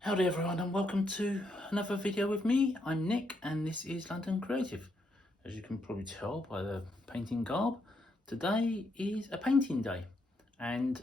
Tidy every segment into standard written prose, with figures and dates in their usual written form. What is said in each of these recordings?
Howdy everyone and welcome to another video with me. I'm Nick and this is London Creative. As you can probably tell by the painting garb, today is a painting day and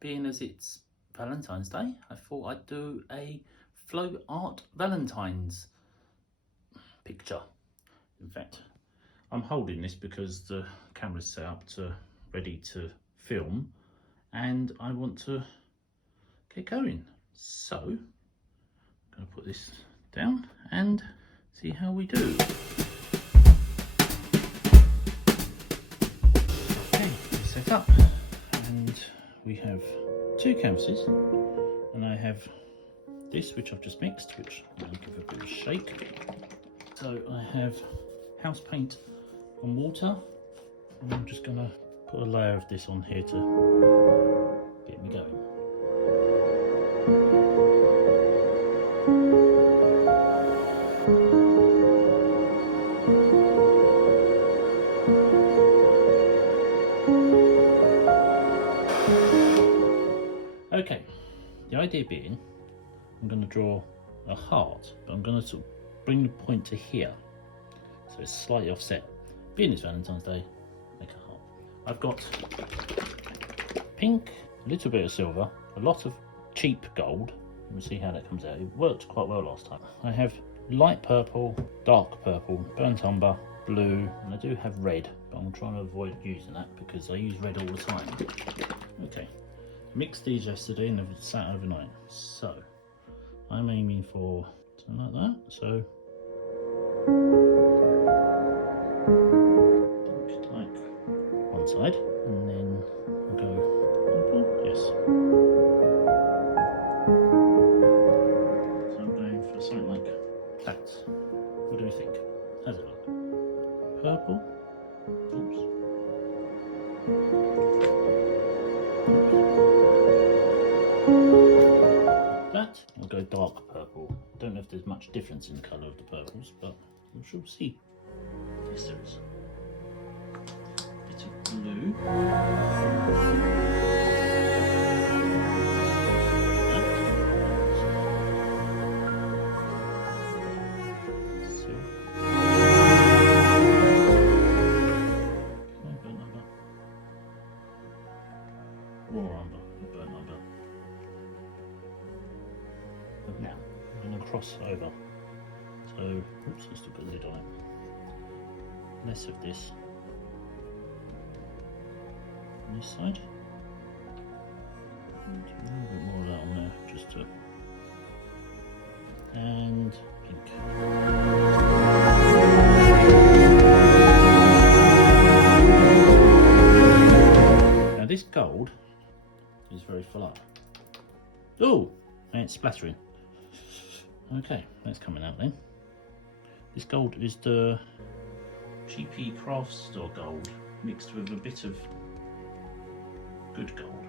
being as it's Valentine's Day, I thought I'd do a flow art Valentine's picture. In fact, I'm holding this because the camera's set up ready to film and I want to get going. So I'm going to put this down and see how we do. Okay, set up and we have two canvases and I have this which I've just mixed, which I'll give a bit of a shake. So I have house paint and water and I'm just going to put a layer of this on here to get me going. Okay, the idea being, I'm going to draw a heart, but I'm going to sort of bring the point to here, so it's slightly offset. Being it's Valentine's Day, make a heart. I've got pink, a little bit of silver, a lot of cheap gold. We'll see how that comes out. It worked quite well last time. I have light purple, dark purple, burnt umber, blue, and I do have red, but I'm trying to avoid using that because I use red all the time. Okay. Mixed these yesterday and they've sat overnight, so I'm aiming for something like that. So like one side, and then I'll go yes. So I'm going for something like that. What do we think? How's it look? Purple. Oops. That, I'll go dark purple. Don't know if there's much difference in the colour of the purples, but we shall see. Yes, there is. A bit of blue. Now, I'm going to cross over. So, oops, let's put a lid on it. Less of this on this side. And a little bit more of that on there, just to. And pink. Now, this gold is very full up. Oh, and it's splattering. Okay, that's coming out then. This gold is the cheapy craft store gold mixed with a bit of good gold.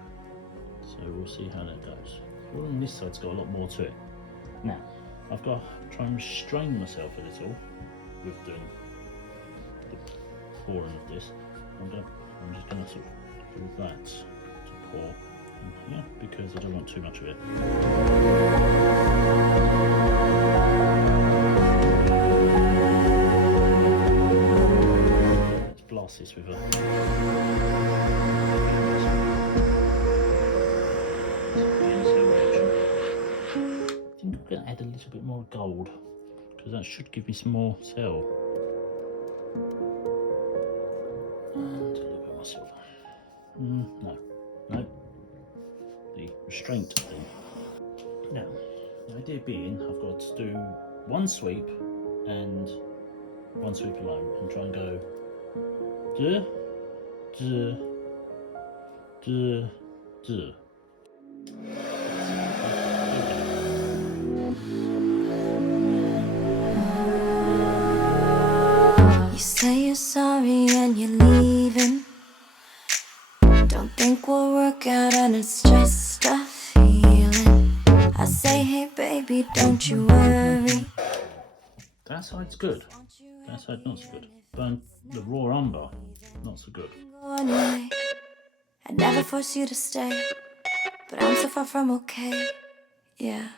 So we'll see how that goes. The one on this side's got a lot more to it. Now, I've got to try and restrain myself a little with doing the pouring of this. I'm just going to sort of do that to pour in here because I don't want too much of it. Let's blast this with a I think I'm going to add a little bit more gold because that should give me some more cell. And a little bit more silver. No. The restraint thing. Now, the idea being I've got to do one sweep and one sweep alone and try and go duh, duh, duh, duh. You say you're sorry and you're leaving. Don't think we'll work out and it's just a feeling. I say, hey baby, don't you worry. That side's good. That side not so good. Burnt the raw umber, not so good. I never force you to stay, but I'm so far from okay. Yeah.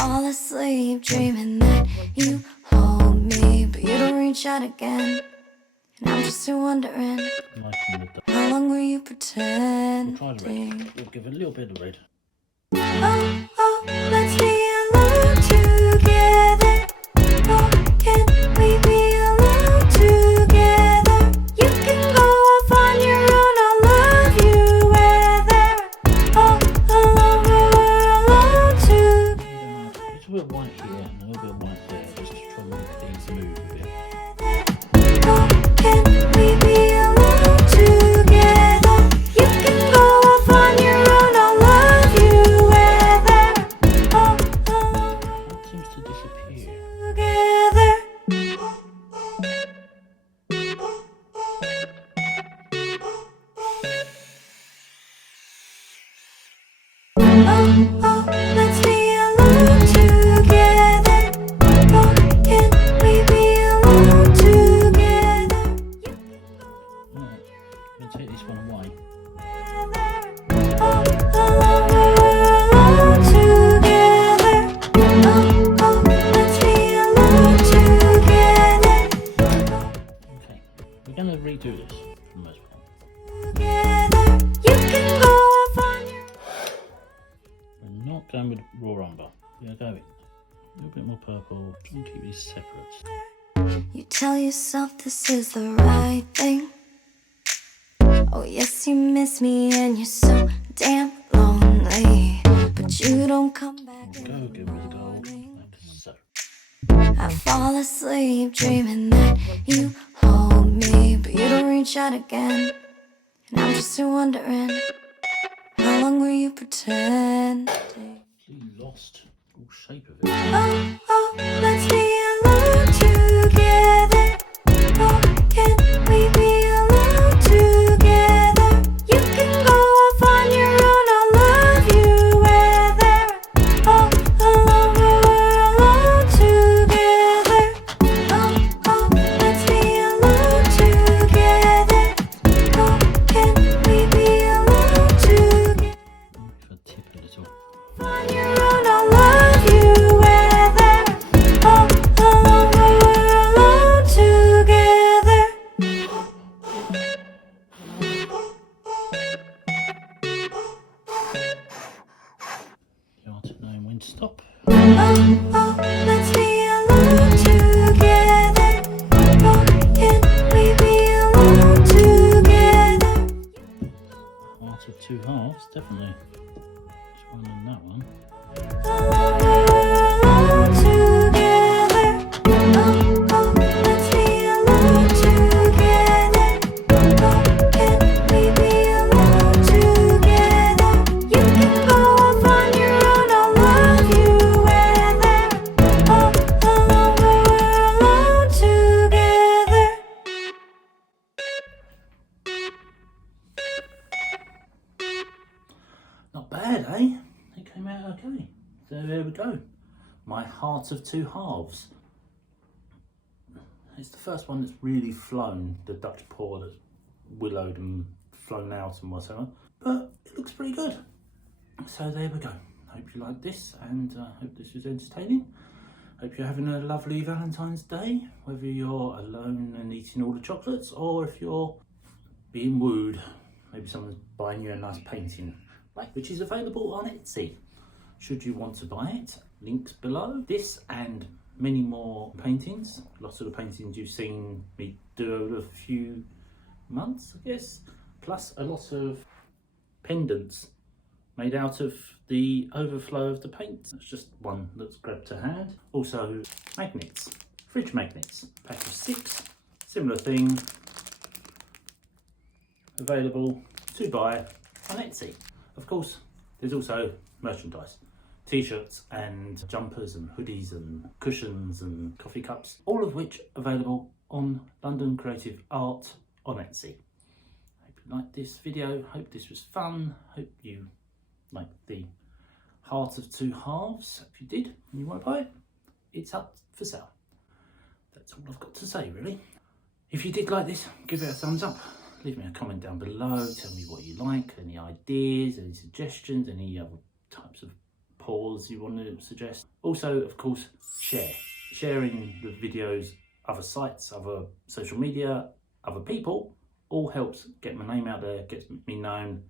fall asleep dreaming that you hold me, but you don't reach out again. And I'm just here wondering, how long were you pretending? We'll try the red. We'll give it a little bit of red. Oh, oh, let's be alone together. Oh, can we be alone together? You can go off on your own, I'll love you whether. Oh, alone, we're alone together. It's a bit white here and a little bit white there, just to try and make things move a bit. Oh, can we be alone together? You can go off on your own, I'll love you whether. Oh, alone, It seems to disappear. together. Oh, oh, let's be alone together. Oh, can we be alone together? Alright, we'll take this one away. Oh, alone, we're alone together. Oh, oh, let's be alone together. Okay, we're going to redo this for the most part. Together, you can go off on your. We're not going with raw umber. We're going to go with a little bit more purple. Try and keep these separate. You tell yourself this is the right thing. Oh yes, you miss me and you're so damn lonely, but you don't come back. Go again with the gold, like so. I fall asleep dreaming that you hold me, but you don't reach out again. And I'm just here wondering, how long were you pretending? You lost all shape of it. Oh, oh, let's be alone together. Oh, can we be alone together? You can go off on your own, I'll love you whether. Oh, alone, we're alone together. Oh, oh, let's be alone together. Oh, can we be alone together? If I tip a little. On your own, I'll love you whether. Oh, alone, we're alone together. You are to knowing when to stop. Oh, oh, let's be alone together. Oh, can we be alone together? Heart of two halves, definitely. Just one on that one. Alone, we're alone together. Oh, oh, let's be alone together. Oh, can we be alone together? You can go off on your own, I'll love you whether. Oh, alone, we're alone together. Not bad, eh? It came out okay. So there we go. My heart of two halves. It's the first one that's really flown, the Dutch paw that's willowed and flown out and whatever. But it looks pretty good. So there we go. Hope you like this and hope this was entertaining. Hope you're having a lovely Valentine's Day, whether you're alone and eating all the chocolates or if you're being wooed. Maybe someone's buying you a nice painting, which is available on Etsy. Should you want to buy it, links below. This and many more paintings. Lots of the paintings you've seen me do over a few months, I guess. Plus a lot of pendants made out of the overflow of the paint. That's just one that's grabbed to hand. Also magnets, fridge magnets, pack of 6, similar thing, available to buy on Etsy. Of course, there's also merchandise, t-shirts and jumpers and hoodies and cushions and coffee cups, all of which available on London Creative Art on Etsy. Hope you liked this video, hope this was fun, hope you liked the heart of two halves. If you did and you want to buy it, it's up for sale. That's all I've got to say really. If you did like this, give it a thumbs up. Leave me a comment down below, tell me what you like, any ideas, any suggestions, any other types of cause you want to suggest. Also, of course, sharing the videos, other sites, other social media, other people, all helps get my name out there, gets me known,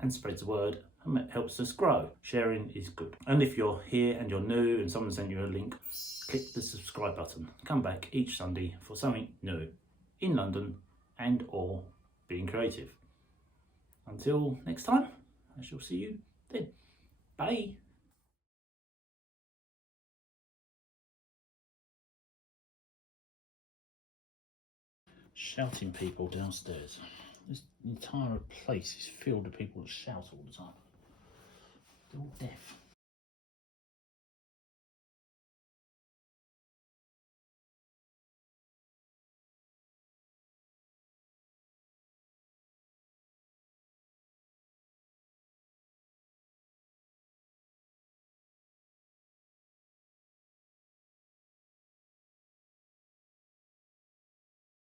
and spreads the word, and it helps us grow. Sharing is good. And if you're here and you're new and someone sent you a link, click the subscribe button. Come back each Sunday for something new in London and or being creative. Until next time, I shall see you then. Bye. Shouting people downstairs. This entire place is filled with people that shout all the time. They're all deaf.